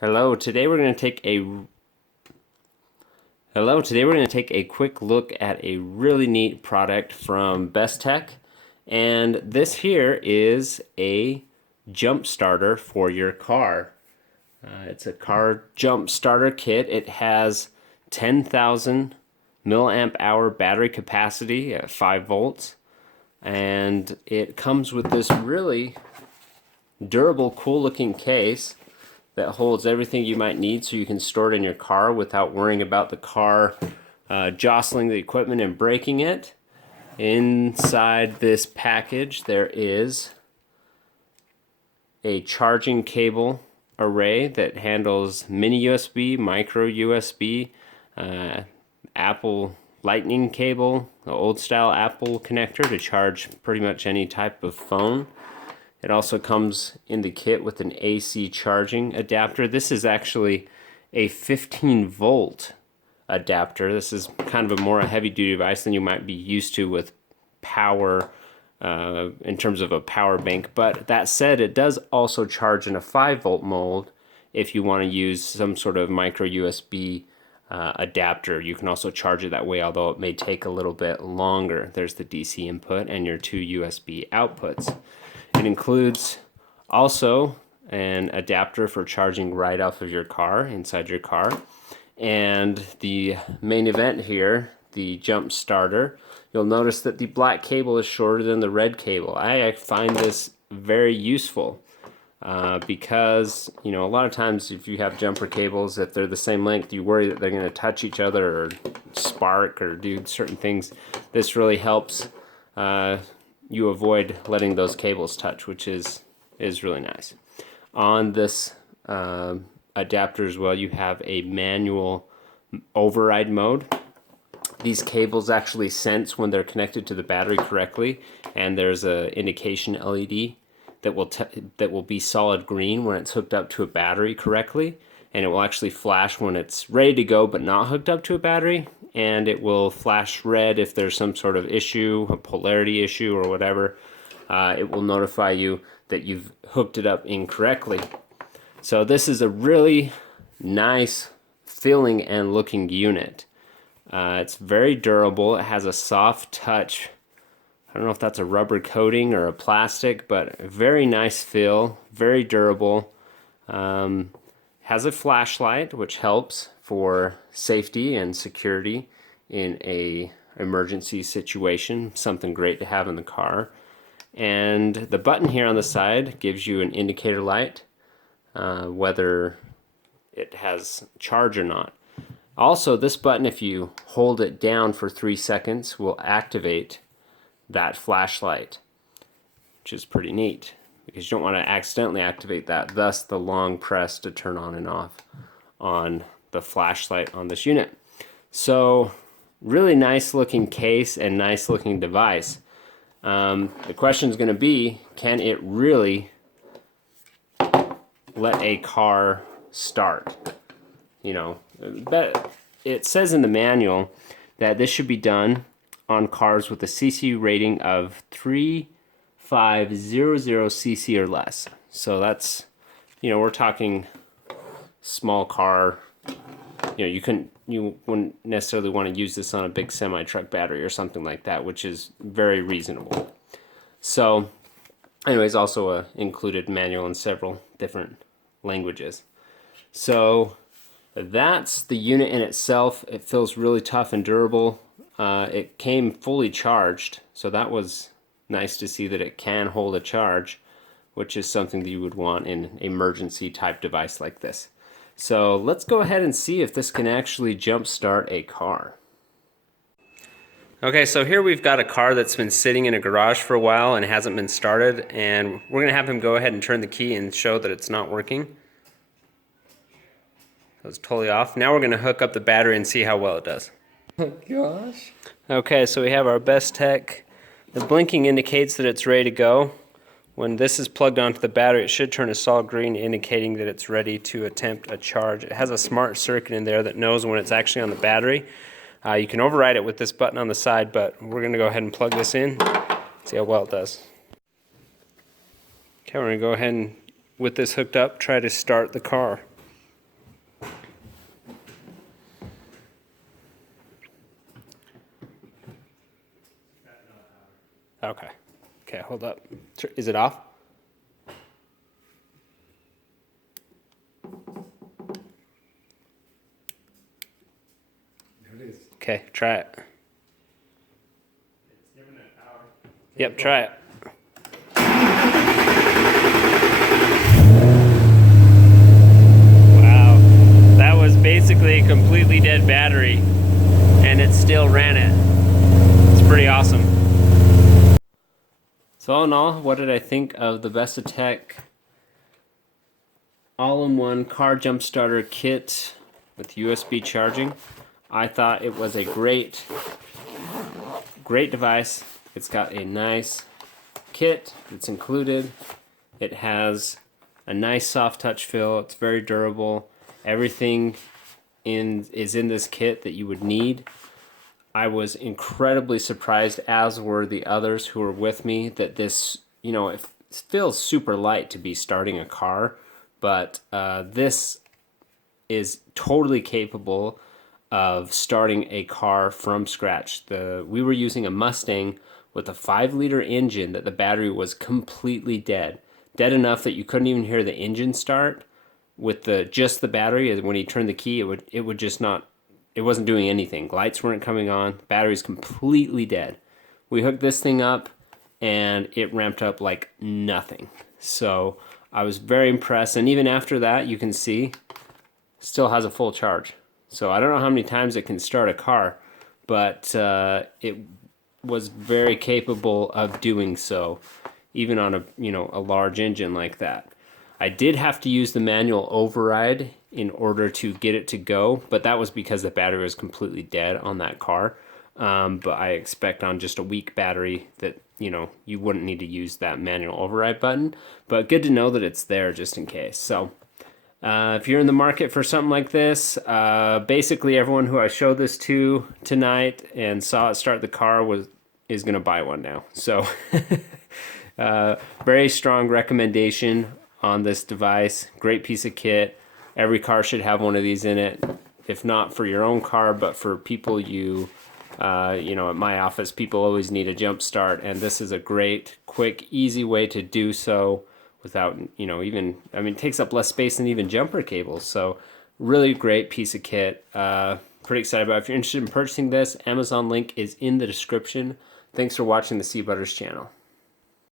Hello, today we're going to take a quick look at a really neat product from Bestek, and this here is a jump starter for your car. It's a car jump starter kit. It has 10,000 milliamp hour battery capacity at 5 volts, and it comes with this really durable, cool looking case that holds everything you might need so you can store it in your car without worrying about the car jostling the equipment and breaking it. Inside this package there is a charging cable array that handles mini USB, micro USB, Apple Lightning cable, the old style Apple connector to charge pretty much any type of phone. It also comes in the kit with an AC charging adapter. This is actually a 15 volt adapter. This is kind of a more heavy duty device than you might be used to with power in terms of a power bank. But that said, it does also charge in a 5 volt mode if you want to use some sort of micro USB adapter. You can also charge it that way, although it may take a little bit longer. There's the DC input and your 2 USB outputs. It includes also an adapter for charging right off of your car, inside your car. And the main event here, the jump starter, you'll notice that the black cable is shorter than the red cable. I find this very useful because, you know, a lot of times if you have jumper cables, if they're the same length, you worry that they're going to touch each other or spark or do certain things. This really helps you avoid letting those cables touch, which is really nice. On this adapter as well, you have a manual override mode. These cables actually sense when they're connected to the battery correctly, and there's an indication LED that will be solid green when it's hooked up to a battery correctly, and it will actually flash when it's ready to go but not hooked up to a battery, and it will flash red if there's some sort of issue, a polarity issue or whatever. It will notify you that you've hooked it up incorrectly. So this is a really nice feeling and looking unit. It's very durable. It has a soft touch. I don't know if that's a rubber coating or a plastic, but a very nice feel, very durable. Has a flashlight, which helps for safety and security in a emergency situation. Something great to have in the car. And the button here on the side gives you an indicator light, whether it has charge or not. Also, this button, if you hold it down for 3 seconds, will activate that flashlight, which is pretty neat, because you don't want to accidentally activate that, thus the long press to turn on and off on the flashlight on this unit. So really nice looking case and nice looking device. The question is going to be, can it really let a car start? You know, but it says in the manual that this should be done on cars with a CC rating of 3500 cc or less. So that's, you know, we're talking small car. You know, you wouldn't necessarily want to use this on a big semi-truck battery or something like that, which is very reasonable. So anyways, also included manual in several different languages. So that's the unit in itself. It feels really tough and durable. It came fully charged, so that was nice to see that it can hold a charge, which is something that you would want in an emergency type device like this. So let's go ahead and see if this can actually jump start a car. Okay, so here we've got a car that's been sitting in a garage for a while and hasn't been started, and we're going to have him go ahead and turn the key and show that it's not working. That was totally off. Now we're going to hook up the battery and see how well it does. Oh gosh. Okay, so we have our Bestek. The blinking indicates that it's ready to go. When this is plugged onto the battery, it should turn a solid green, indicating that it's ready to attempt a charge. It has a smart circuit in there that knows when it's actually on the battery. You can override it with this button on the side, but we're going to go ahead and plug this in, see how well it does. Okay, we're going to go ahead and, with this hooked up, try to start the car. Okay. Okay, hold up. Is it off? There it is. Okay, try it. It's giving it power. Yep, try it. Wow. That was basically a completely dead battery, and it still ran it. It's pretty awesome. So all in all, what did I think of the Bestek all-in-one car jump starter kit with USB charging? I thought it was a great device. It's got a nice kit that's included. It has a nice soft touch feel. It's very durable. Everything is in this kit that you would need. I was incredibly surprised, as were the others who were with me, that this, you know, it feels super light to be starting a car, but this is totally capable of starting a car from scratch. We were using a Mustang with a 5-liter engine that the battery was completely dead. Dead enough that you couldn't even hear the engine start with just the battery. When he turned the key, it would just not, it wasn't doing anything. Lights weren't coming on. Battery's completely dead. We hooked this thing up and it ramped up like nothing. So I was very impressed. And even after that, you can see, still has a full charge. So I don't know how many times it can start a car, but it was very capable of doing so, even on a large engine like that. I did have to use the manual override in order to get it to go, but that was because the battery was completely dead on that car. But I expect on just a weak battery that you wouldn't need to use that manual override button. But good to know that it's there just in case. So if you're in the market for something like this, basically everyone who I showed this to tonight and saw it start the car is going to buy one now. So very strong recommendation on this device. Great piece of kit. Every car should have one of these in it, if not for your own car, but for people at my office, people always need a jump start, and this is a great, quick, easy way to do so without, it takes up less space than even jumper cables. So really great piece of kit. Pretty excited about it. If you're interested in purchasing this, Amazon link is in the description. Thanks for watching the Sea Butters channel.